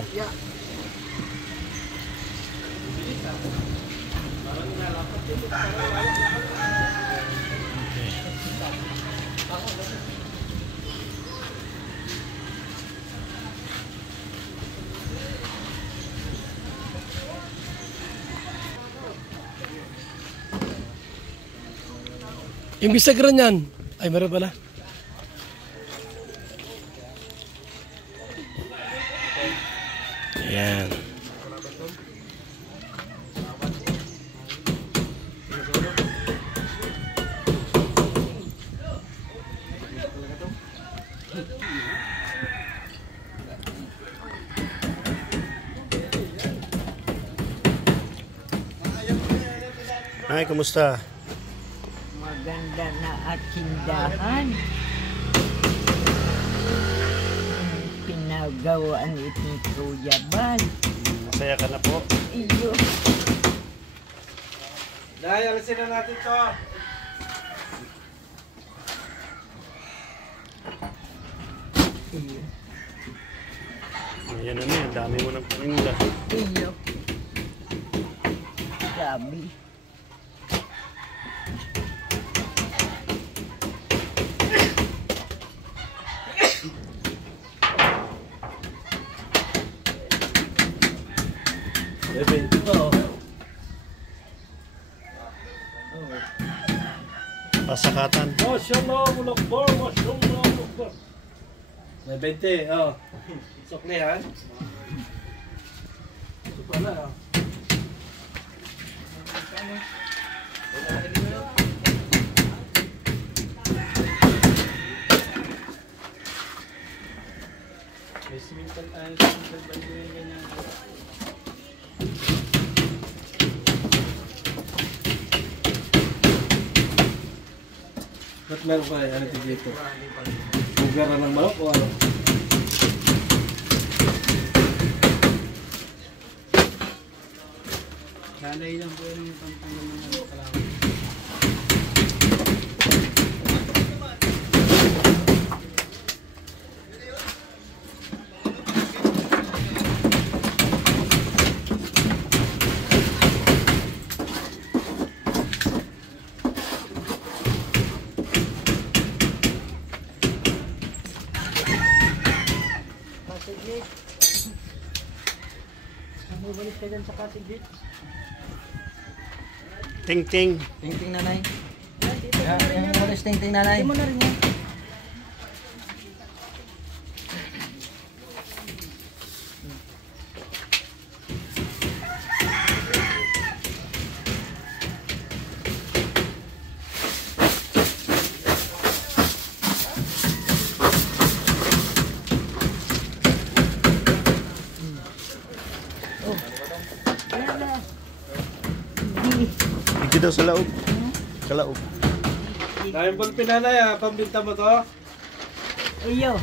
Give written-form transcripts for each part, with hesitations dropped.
Yeah. Yung bisagran yan. Ay, meron pala. Ayan. Ay, kumusta? Maganda na at tindahan. Pinagawaan ito ni Kuya Bal. Masaya ka na po. Iyo. Dahil alisin na natin to. Iyo. Ayan na yan, dami mo ng paninda. Iyo. Sabi. Pasakatan. Masyaallah, mulakbar, masyaallah, mulakbar. May 20, oh. Suklihan. Ito pala, oh. May simental tayo, simental ba yung ganyan? Ba't meron pa ano dito? Bugaran ng manok o ano? Kalay lang po yung pantanggal ng manok kalaman. Balik ka dyan sa Katigit. Ting-ting. Ting-ting nanay. Yung walis ting-ting nanay. Hindi mo na rin yan. Hindi daw sa laog. Sa laog. Dahil ball pinanay ha, pambinta mo to? Iyo.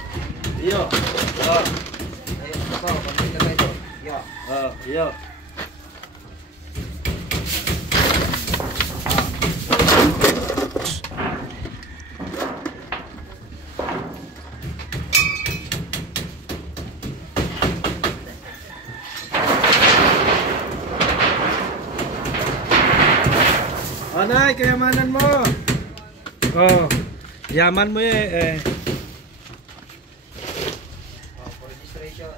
Iyo. Oh. Ayun, ito, pagpita ba ito? Yo. Oh, iyo. Anay, kayamanan mo. Oh, yaman mo eh. For registration.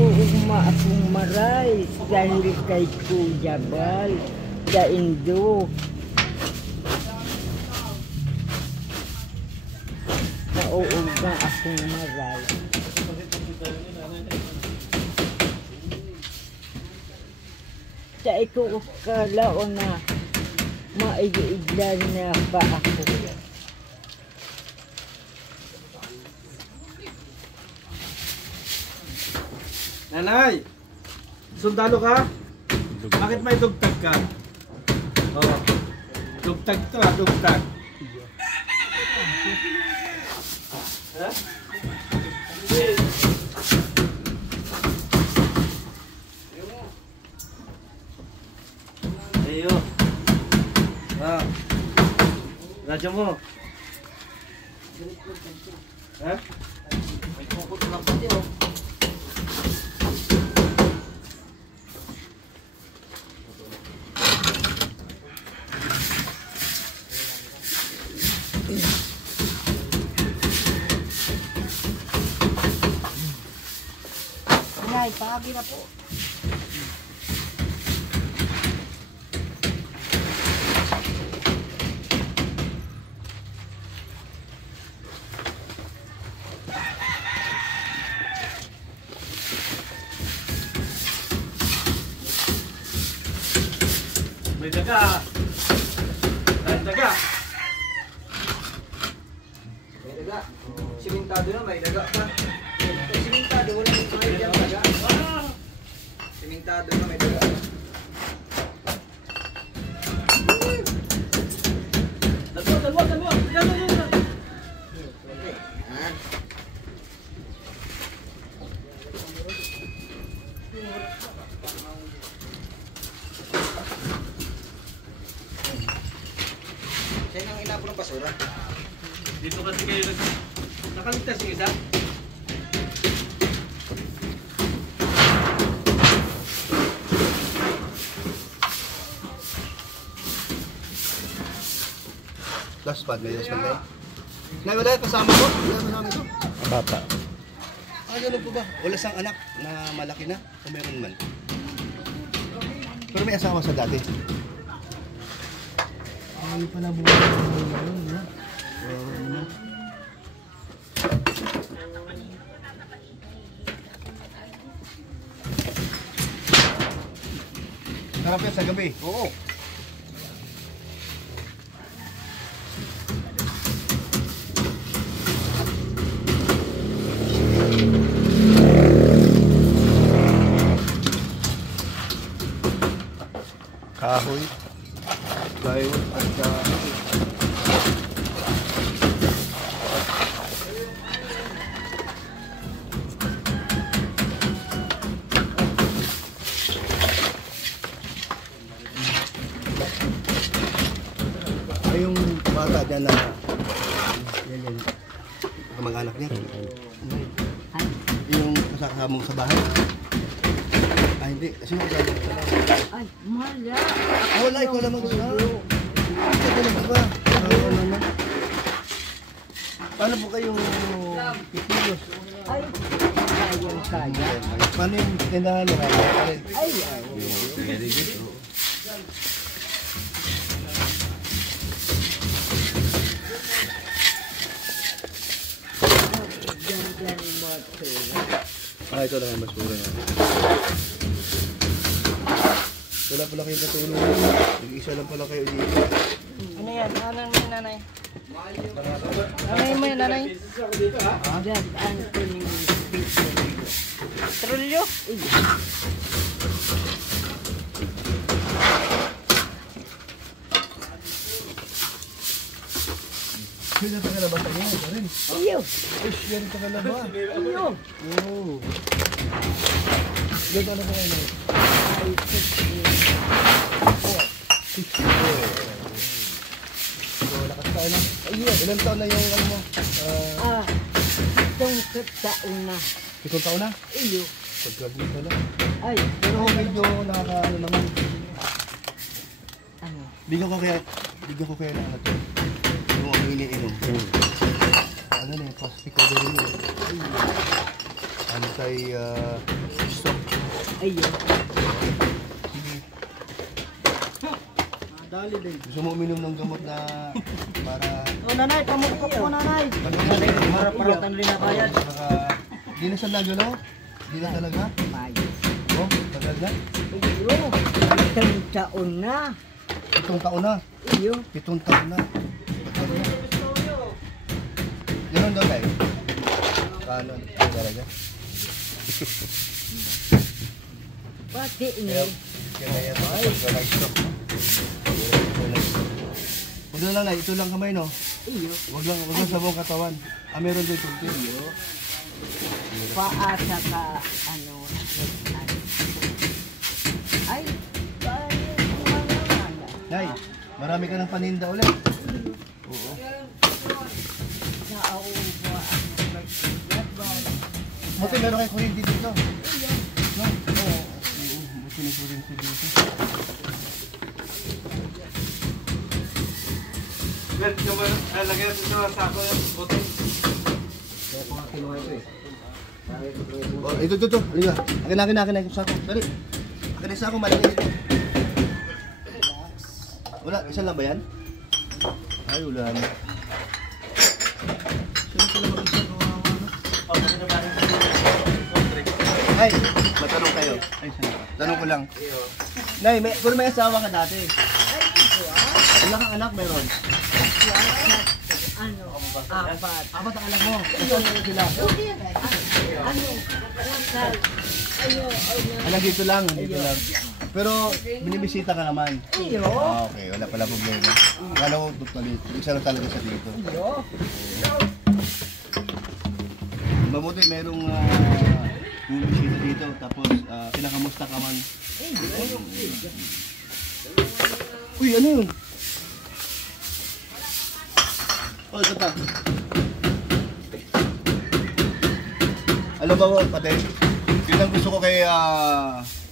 Uma akong maray dahil kay Kuya Bal sa Indo. Nauuga akong maray. Sa ito kalao na maiiglan na pa ako. Nanay, sundalo ka? Bakit may dugtag ka? Oh, dugtag to ha, dugtag. Ha? Iyo. Ah. Radyo mo. Ha? May kukot lang pati oh. Nay, pagi na po. May daga. May daga. May daga. Simentado na, may daga pa. Simentado, wala yung kahit yung daga. Simentado na, may daga. Dalawa. Yan. Okay. Yan. Saan ang inapo ng basura? Dito kasi kayo nakaligtas yung isa. Last pad, may last pad kayo. Nay, wala kasama ko. Wala kasama ito. Bata. Ah, ganun po ba? Wala sang anak na malaki na o meron man. Pero may asawa sa dati. Ay, pala buhay na yun, no? Sarap yan sa gabi. Oo. Kahoy. Plywood at ay, yung bata niya na yan, kamag-anak niya. Yung kasama mo sa bahay. Ah, hindi. Sino kasama mo? Ay, mala. Ah, wala. Ikaw lang mag-usap. Ikaw lang ba? Paano po kayong kikilos? Ay, kaya. Paano yung tindahan mo? Ay, ay. Diyan mo ito. Ah, ito lang ang basura niya. Wala pala kayo patulong. Nag-isa lang pala kayo dito. Ano yan? Ano mo yung nanay? Nanay mo yung nanay? Diyan ang tuning picture. Trulyo? Sino sa kalabasan niya? Ito rin. Iyo. Ay, yan sa kalaba. Iyo. Oo. Yan ano ba kayo? Ay, So, lakas tayo na. Ay, ilan taon na yung ano mo? ah, itong taon na. 7 taon na? Iyo. Pag-graduate na lang. Ay, Pero medyo nakakaano naman. ano? Bigyan ko kaya ng ito. Yung ang iniinom. Ano na yung plastic cover rin yun. Anti-stock. Iyo. Dali din. Gusto mo uminom ng gamot na para... Oh, nanay, pamukpok mo nanay. Nanay, Para-paratan rin na kayad. Di na siya nagalaw? Di na talaga? Mayo. Oh, tagal na? Iyo. Itong taon na. 7 taon na. Iyo. 7 taon na. Tagal na. Ganun daw tayo. Paano? Talaga? Pati Kaya, niyo. kaya yan. Pag-stock. Huwag na lang na, ito lang kamay no? Iyo. Huwag lang sa buong katawan. Ah, meron din kunti. Iyo. Paasa ka, ano, ay, kaya naman. Marami ka ng paninda ulit. Oo. Buti meron kayo kuryente dito. No? Oo. Buti may kuryente dito. Bert, lagyan natin sa sako yung bote. Kaya po nga kinuha ito eh. Oh, ito. Halika. Akin yung sako. Dali. Akin yung sako, malaki ito. Wala, isa lang ba yan? Ay, wala na. Sino pala mag-isa? Ay, matanong kayo. Ay, sana. Tanong ko lang. Nay, kung may asawa ka dati. Ilang kang anak meron? Ano? Apat. Apat ang anak mo. Saan na sila? Ano? Anak dito lang. Pero binibisita ka naman. Iyo. Ah, okay, wala pala problema. Akala ko totally, isa lang talaga sa dito. Iyo. Mabuti merong bumibisita dito, tapos pinakamusta ka man. Uy, ano yun? Oh, ito pa. Alam ba mo, pati, yun ang gusto ko kay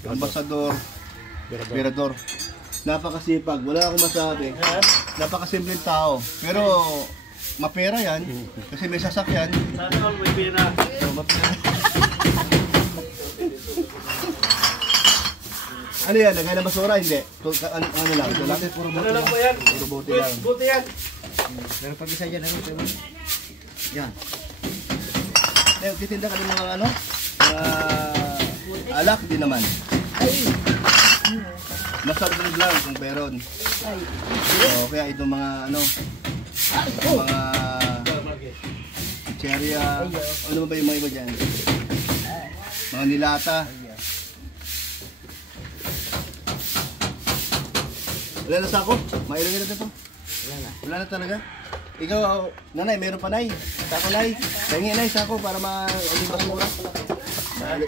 Ambassador Virador. Napakasipag, wala akong masabi. Napakasimpleng tao. Pero mapera yan, kasi may sasakyan. Sana all may pera. So, mapera. Ano yan? Lagay ng basura? Hindi. Ano lang? Ito lang? Puro Ano lang po yan? Puro bote lang. Bote yan. Pero pag isa dyan, ano ito? Yan. Titinda ka ng mga ano? Alak, di naman. Masarap lang kung peron. So, kaya itong mga ano, mga cherya, ano ba yung mga iba dyan? Mga nilata. Wala na sa ako? Mailang na ito? Wala na talaga? Ikaw, nanay, meron pa nay. Sako nay. Pahingi nay, sako para ma-aling basura.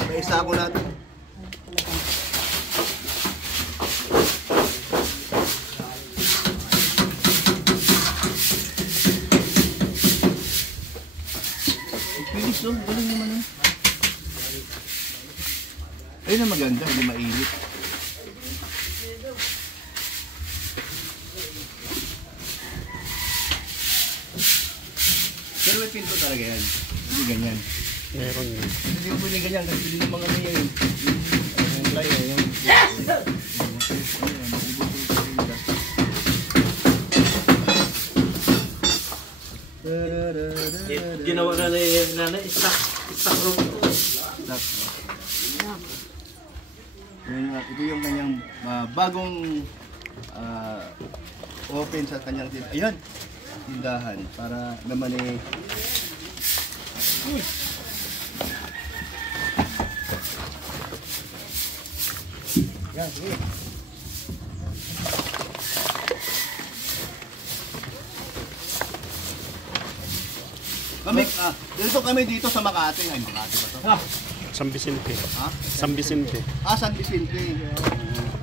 May sako natin. Pilis oh, galing naman yun. Ayun ang maganda, hindi mainit. Pero may pinto talaga yan. Hindi ganyan. Meron yun. Hindi mo pwede ganyan kasi hindi naman kami yun. Yung tayo, yung... Ginawa na nanay, stock room. Ito yung kanyang bagong open sa kanyang tindahan para naman eh yan, sige. Kami dito sa Makati. Ay, Makati ba to? San Vicente. Ha? San Vicente. San Vicente.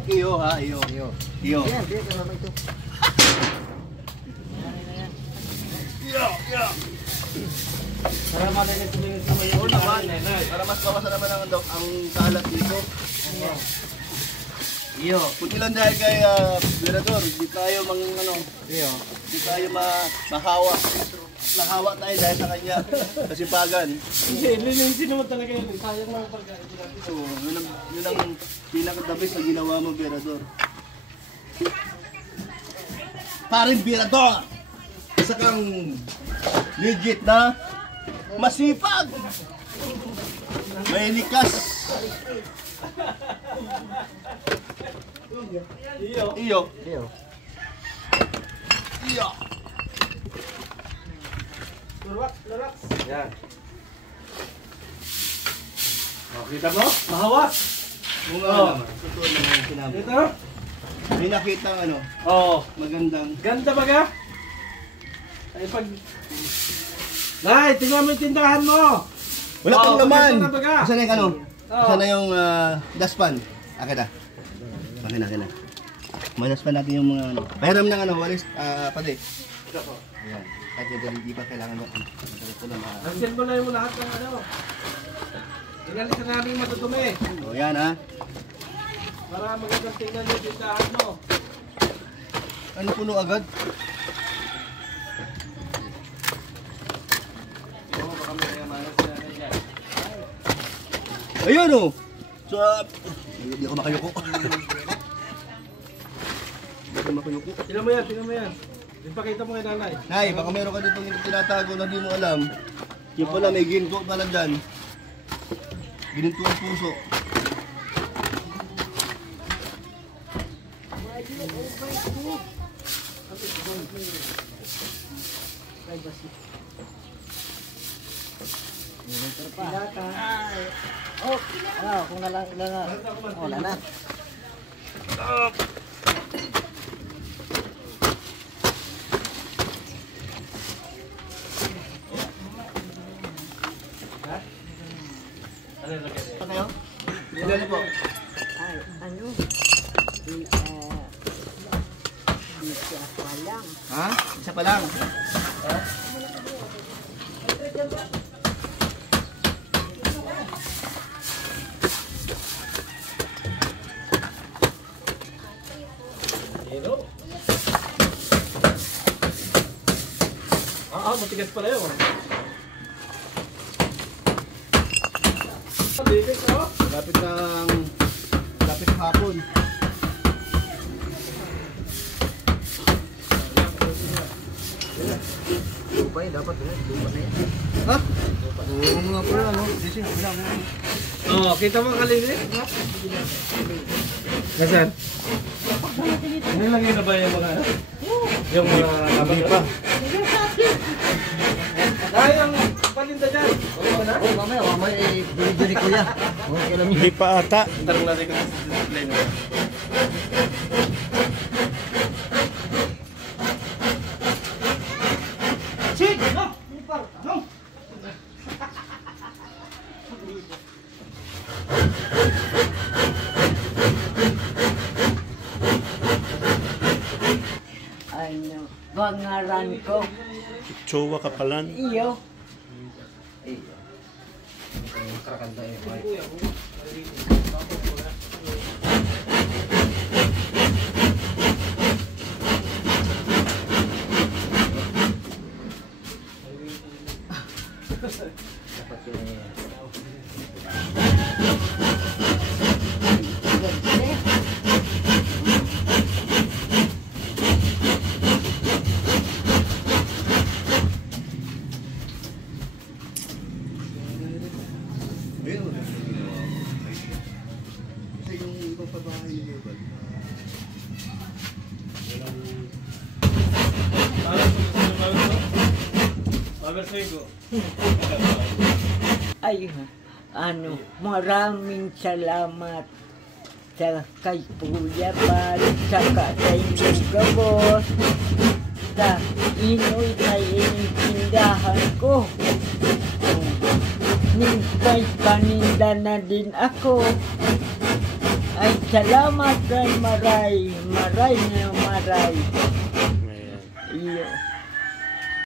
Iyo ha, iyo. Iyo. Yan, dito naman ito. Para madalit tumingin sa mga Oo naman. Para mas bawasan naman ang kalat dito. Iyo. Kung ilan dahil kay Virador, di tayo di tayo mahawa. Nahawa tayo dahil sa kanya. Kasipagan. Hindi, lilinisin naman talaga yun. Sayang lang pagkain. So, yun ang pinaka-the-best na ginawa mo, Virador. Paring Virador! Isa kang legit na masipag! May likas! Iyo. Lurak. Yan. Oh, kita mo? Mahawas. Totoo naman yung sinabi. Dito? May nakita magandang. Ganda baga? Ay pag... Nay, tingnan mo yung tindahan mo. Wala pang naman! Maganda baga. Saan na yung Saan na yung daspan? Akin na. Malas pa natin yung mga ano. Pahiram ng ano, walis, pati. Ito po. Ayan. At hindi pa kailangan na. Ito na Nasend ko na yung lahat ng ano. Inalis na namin yung matutumi. So, yan ha. Para magandang tingnan yung tindahan mo. Ano puno agad? Ito mo, baka may kayamanan sila na dyan. Ayun oh! So, hindi ako makayuko. Hindi ako makayuko. Tingnan mo yan, tingnan mo yan. Ipakita mo kay nanay. Nay, baka meron ka ditong tinatago na di mo alam. Yung pala, may ginto pala dyan. Ginto ang puso. Oh, ano, kung nalang, wala na. Ano yung lagyan Ano kayo? Ilan po? Ay, ano? Isa pa lang. Ha? Isa pa lang. Hero. Matigas pala yun. Bibig ko. Lapit ng hapon. Lupay, dapat yun. Lupa na yan. Ha? Oo nga pala, no? Gising, bilang. Oh, kita mo kalingin? Nasaan? Nilagay na ba yung mga yung mga laban pa? Ay, ang palinda dyan. Okay ba na? Oh, mamaya, binibili ni Kuya. Okay lang yun. Hindi pa ata. Tarong natin ko sa display mo. Shit! No! No! Ano, pangalan ko, Chowa Kapalan. iyo. Kakanta eh. Dapat yun eh. Ayun. Kasi yung ibang pabahay ni Gabriel. Ay, ano, maraming salamat sa kay Kuya Bal, saka kay Gabos, sa inoy na initindahan ko. Nintay paninda na din ako. Ay, salamat kay Maray. Maray na Maray. Ayan. Iyo.